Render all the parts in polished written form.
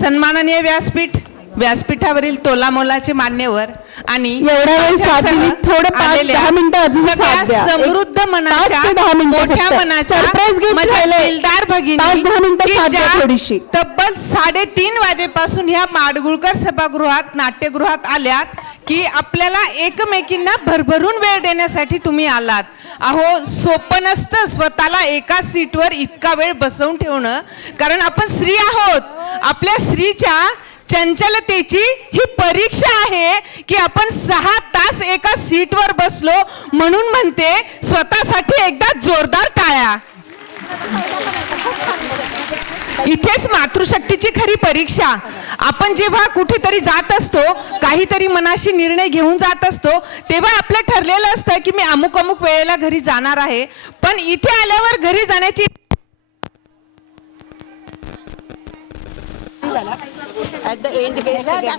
सन्माननीय व्यासपीठावरील तोलामोलाचे मान्यवर आणि एवढा वेळ साथ दिली, थोडं 5-10 मिनिटं अजून साथ द्या. समृद्ध मनाच्या 5 ते 10 मिनिटं मोठ्या फक्त. मनाच्या Surprise gift माझ्या राहिलंय. दिलदार 5-10 भगिनी मिनिटं की साथ द्या ज्या थोडीशी. तब्बल 3:30 वाजेपासून ह्या माडगुळकर सभागृहात नाट्यगृहात आल्यात की आपल्याला एकमेकींना भरभरून वेळ देण्यासाठी तुम्ही आलात. अहो सोपं नसतं स्वतःला एका सीटवर इतका वेळ बसवून ठेवणं, कारण आपण स्त्री आहोत. आपल्या स्त्रीच्या चंचलतेची ही परीक्षा आहे की आपण 6 तास एका सीटवर बसलो. म्हणून म्हणते स्वतःसाठी एकदा जोरदार टाळ्या. इथेच मातृशक्तीची खरी परीक्षा. आपण जेव्हा कुठेतरी जात असतो, काहीतरी मनाशी निर्णय घेऊन जात असतो, तेव्हा आपलं ठरलेलं असतं की मी अमुक अमुक वेळेला घरी जाणार आहे. पण इथे आल्यावर घरी जाण्याची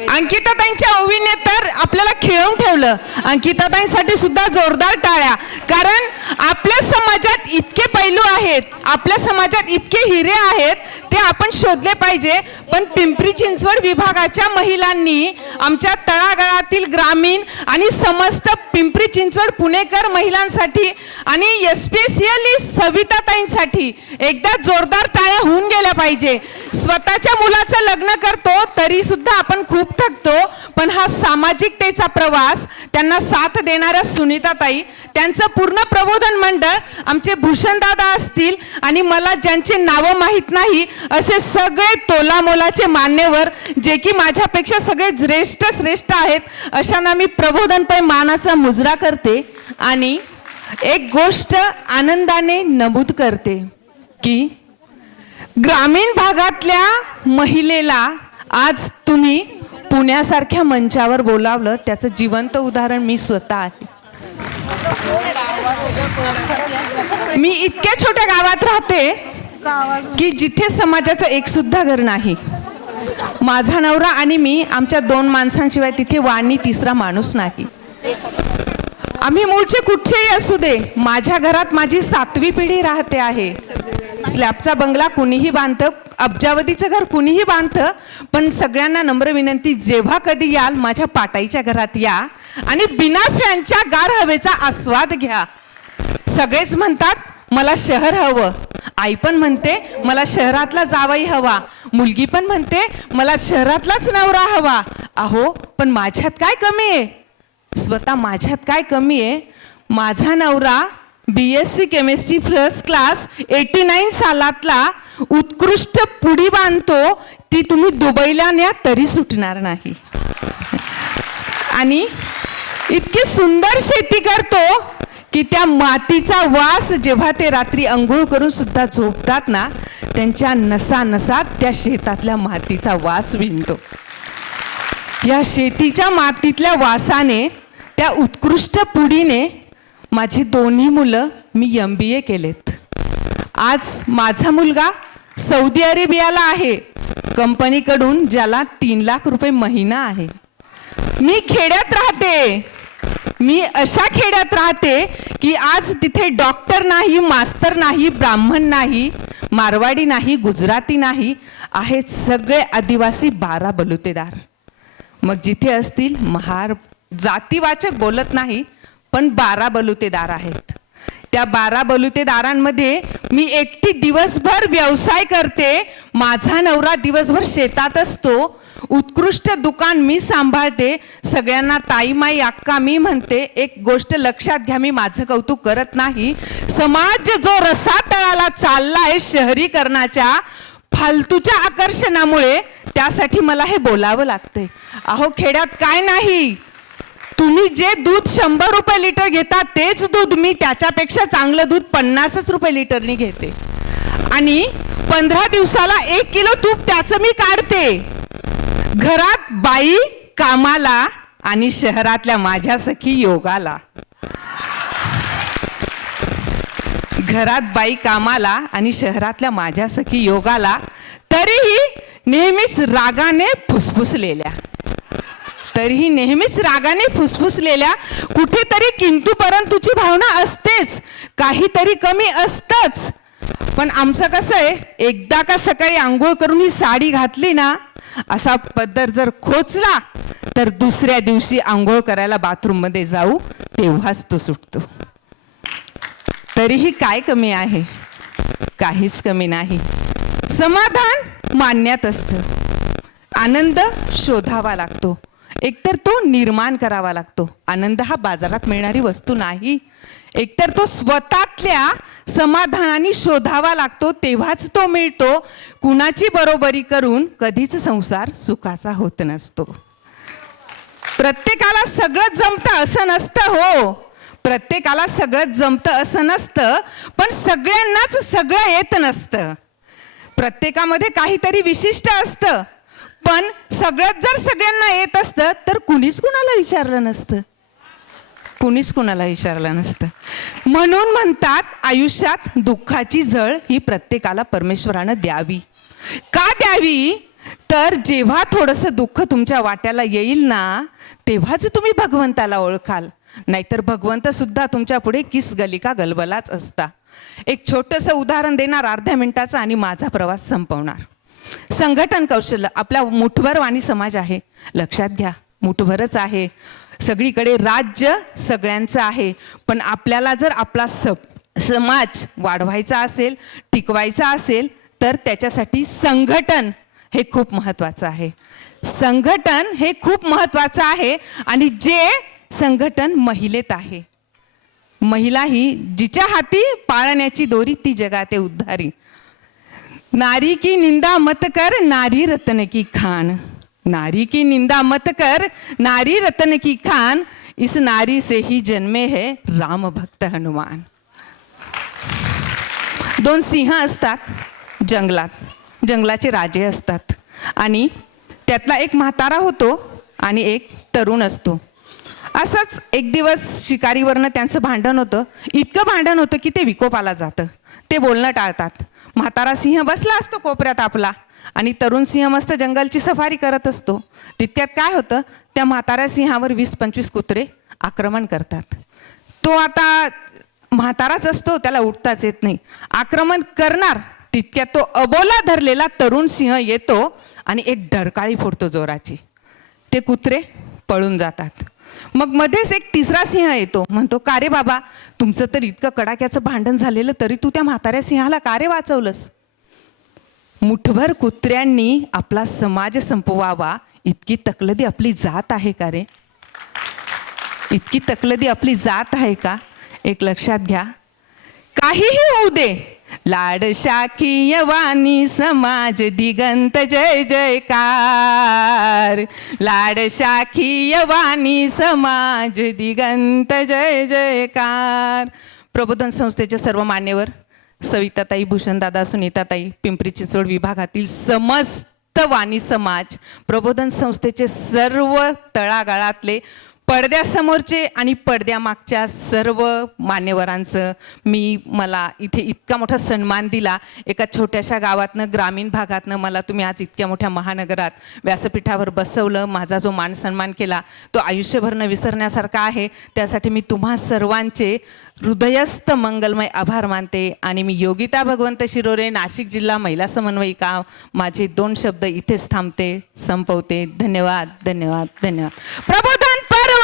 अंकिताताईंच्या ओवीने तर आपल्याला खिळवून ठेवलं. अंकिताताईंसाठी सुद्धा जोरदार टाळ्या, कारण आपल्या समाजात इतके पैलू आहेत, आपल्या समाजात इतके हिरे आहेत, ते आपण शोधले पाहिजे. पण पिंपरी चिंचवड विभागाच्या महिलांनी आमच्या तळागाळातील ग्रामीण आणि समस्त पिंपरी चिंचवड पुणेकर महिलांसाठी आणि एस्पेशली सविताताईंसाठी एकदा जोरदार टाळ्या होऊन गेल्या पाहिजे. स्वतःच्या मुलाचं लग्न करतो तरी सुद्धा आपण खूप थकतो, पण हा सामाजिकतेचा प्रवास त्यांना साथ देणाऱ्या सुनीताताई, त्यांचं पूर्ण प्रबोधन मंडळ, आमचे भूषणदादा असतील आणि मला ज्यांचे नावं माहीत नाही असे सगळे तोलामोलाचे मान्यवर, जे की माझ्यापेक्षा सगळे श्रेष्ठ आहेत, अशांना मी प्रबोधनपै मानाचा मुजरा करते. आणि एक गोष्ट आनंदाने नमूद करते की ग्रामीण भागातल्या महिलेला आज तुम्ही पुण्यासारख्या मंचावर बोलावलं, त्याचं जिवंत उदाहरण मी स्वतः आहे. मी इतक्या छोट्या गावात राहते की जिथे समाजाचं एक सुद्धा घर नाही. माझा नवरा आणि मी, आमच्या 2 माणसांशिवाय तिथे वाणी तिसरा माणूस नाही. आम्ही मूळचे कुठचेही असू दे, माझ्या घरात माझी 7वी पिढी राहते आहे. स्लॅबचा बंगला कुणीही बांधतं, अब्जावधीचं घर कुणीही बांधतं, पण सगळ्यांना नम्र विनंती, जेव्हा कधी याल माझ्या पाटाईच्या घरात या आणि बिना फॅनच्या गार हवेचा आस्वाद घ्या. सगळेच म्हणतात मला शहर हवं, आई पण म्हणते मला शहरातला जावई हवा, मुलगी पण म्हणते मला शहरातलाच नवरा हवा. अहो पण माझ्यात काय कमी आहे? स्वतः माझ्यात काय कमी आहे? माझा नवरा BSc केमिस्ट्री फर्स्ट क्लास 89 सालातला उत्कृष्ट पुडी बांधतो, ती तुम्ही दुबईला न्या तरी सुटणार नाही. आणि इतकी सुंदर शेती करतो की त्या मातीचा वास जेव्हा ते रात्री अंघोळ करून सुद्धा झोपतात ना, त्यांच्या नसा नसात त्या शेतातल्या मातीचा वास विणतो. या शेतीच्या मातीतल्या वासाने, त्या उत्कृष्ट पुडीने माझी 2 मुलं मी MBA केलेत. आज माझा मुलगा सौदी अरेबियाला आहे, कंपनीकडून ज्याला 3 लाख रुपये महिना आहे. मी खेड्यात राहते, मी अशा खेड्यात राहते की आज तिथे डॉक्टर नाही, मास्तर नाही, ब्राह्मण नाही, मारवाडी नाही, गुजराती नाही, आहेत सगळे आदिवासी 12 बलुतेदार. मग जिथे असतील महार, जातीवाचक बोलत नाही, पण 12 बलुतेदार आहेत. त्या 12 बलुतेदारांमध्ये मी एकटी दिवसभर व्यवसाय करते. माझा नवरा दिवसभर शेतात असतो. उत्कृष्ट दुकान मी सांभाळते. सगळ्यांना ताई माई अक्का मी म्हणते. एक गोष्ट लक्षात घ्या, मी माझं कौतुक करत नाही. समाज जो रसातळाला चाललाय शहरीकरणाच्या फालतूच्या आकर्षणामुळे, त्यासाठी मला हे बोलावं लागतंय. अहो खेड्यात काय नाही, तुम्ही जे दूध 100 रुपये लिटर घेता तेच दूध मी त्याच्यापेक्षा चांगलं दूध 50 रुपये लिटरनी घेते. आणि 15 दिवसाला 1 किलो तूप त्याचं मी काढते. घरात बाई कामाला आणि शहरातल्या माझ्या सखी योगाला. घरात बाई कामाला आणि शहरातल्या माझ्या सखी योगाला, तरीही नेहमीच रागाने फुसफुसलेल्या, कुठेतरी किंतु परंतुची भावना असतेच, काहीतरी कमी असतंच. पण आमचं कसं आहे, एकदा का सकाळी आंघोळ करून ही साडी घातली ना, असा पदर जर खोचला तर दुसऱ्या दिवशी आंघोळ करायला बाथरूममध्ये जाऊ तेव्हाच तो सुटतो. तरीही काय कमी आहे? काहीच कमी नाही. समाधान मान्यात असतं. आनंद शोधावा लागतो, एकतर तो निर्माण करावा लागतो. आनंद हा बाजारात मिळणारी वस्तू नाही, एकतर तो स्वतःतल्या समाधानाने शोधावा लागतो, तेव्हाच तो मिळतो. कुणाची बरोबरी करून कधीच संसार सुखाचा होत नसतो. प्रत्येकाला सगळं जमतं असं नसतं. हो, प्रत्येकाला सगळं जमतं असं नसतं, पण सगळ्यांनाच सगळं येत नसतं. प्रत्येकामध्ये काहीतरी विशिष्ट असतं, पण सगळंच जर सगळ्यांना येत असतं तर कुणीच कुणाला विचारलं नसतं. कुणीच कुणाला विचारलं नसतं. म्हणून म्हणतात आयुष्यात दुःखाची झळ ही प्रत्येकाला परमेश्वरानं द्यावी. का द्यावी? तर जेव्हा थोडंसं दुःख तुमच्या वाट्याला येईल ना, तेव्हाच तुम्ही भगवंताला ओळखाल. नाहीतर भगवंत सुद्धा तुमच्या पुढे किस गलिका गलबलाच असता. एक छोटंसं उदाहरण देणार अर्ध्या मिनिटाचं आणि माझा प्रवास संपवणार. संघटन कौशल्य. आपला मुठभर वाणी समाज आहे, लक्षात घ्या, मुठभरच आहे. सगळीकडे राज्य सगळ्यांचं आहे, पण आपल्याला जर आपला समाज वाढवायचा असेल, टिकवायचा असेल, तर त्याच्यासाठी संघटन हे खूप महत्त्वाचं आहे. संघटन हे खूप महत्त्वाचं आहे. आणि जे संघटन महिलेत आहे, महिला ही जिच्या हाती पाळण्याची दोरी ती जगाते उद्धारी. नारी की निंदा मत कर नारी रत्न की खान. नारी की निंदा मत कर नारी रत्न की खान. इस नारी से ही जन्मे है राम भक्त हनुमान. दोन सिंह असतात जंगलात, जंगलाचे राजे असतात, आणि त्यातला एक म्हातारा होतो आणि एक तरुण असतो. असंच एक दिवस शिकारीवरनं त्यांचं भांडण होतं. इतकं भांडण होतं की ते विकोपाला जातं. ते बोलणं टाळतात. म्हातारा सिंह बसला असतो कोपऱ्यात आपला, आणि तरुण सिंह मस्त जंगलची सफारी करत असतो. तितक्यात काय होतं, त्या म्हाताऱ्या सिंहावर 20-25 कुत्रे आक्रमण करतात. तो आता म्हाताराच असतो, त्याला उठताच येत नाही. आक्रमण करणार तितक्यात तो अबोला धरलेला तरुण सिंह येतो आणि एक डरकाळी फोडतो जोराची. ते कुत्रे पळून जातात. मग मध्येच एक तिसरा सिंह येतो. म्हणतो, का रे बाबा, तुमचं तर इतकं कडाक्याचं भांडण झालेलं, तरी तू त्या म्हाताऱ्या सिंहाला का रे वाचवलंस? मुठभर कुत्र्यांनी आपला समाज संपवावा इतकी तकलदी आपली जात आहे का रे? इतकी तकलदी आपली जात आहे का? एक लक्षात घ्या, काहीही होऊ दे, लाड शाखीय वाणी समाज दिगंत जय जयकार. लाड शाखीय वाणी समाज दिगंत जय जयकार. प्रबोधन संस्थेचे सर्व मान्यवर, सविताताई, भूषणदादा, सुनीताताई, पिंपरी चिंचवड विभागातील समस्त वाणी समाज, प्रबोधन संस्थेचे सर्व तळागाळातले, पडद्यासमोरचे आणि पडद्यामागच्या सर्व मान्यवरांचं मला इथे इतका मोठा सन्मान दिला. एका छोट्याशा गावातनं, ग्रामीण भागातनं मला तुम्ही आज इतक्या मोठ्या महानगरात व्यासपीठावर बसवलं. माझा जो मान सन्मान केला तो आयुष्यभर न विसरण्यासारखा आहे. त्यासाठी मी तुम्हा सर्वांचे हृदयस्थ मंगलमय आभार मानते. आणि मी योगिता भगवंत शिरोरे, नाशिक जिल्हा महिला समन्वयिका, माझे 2 शब्द इथेच थांबते, संपवते. धन्यवाद, धन्यवाद, धन्यवाद. प्रबोधन पर्व